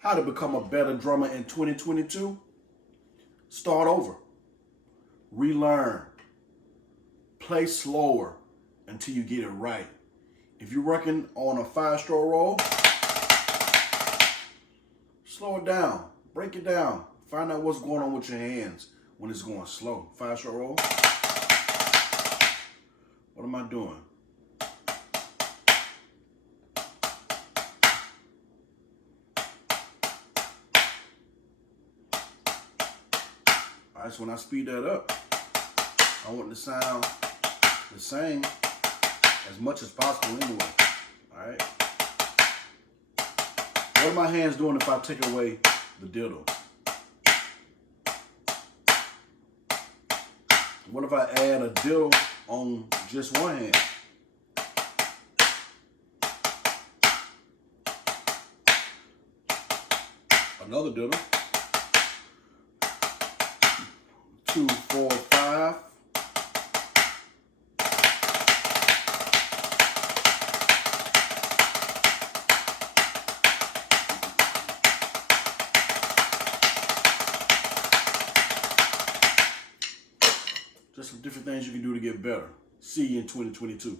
How to become a better drummer in 2022? Start over. Relearn. Play slower until you get it right. If you're working on a 5-stroke roll, slow it down. Break it down. Find out what's going on with your hands when it's going slow. 5-stroke roll. What am I doing? All right, so when I speed that up, I want it to sound the same as much as possible anyway. All right. What are my hands doing if I take away the diddle? What if I add a diddle on just one hand? Another diddle. 2, 4, 5. Just some different things you can do to get better. See you in 2022.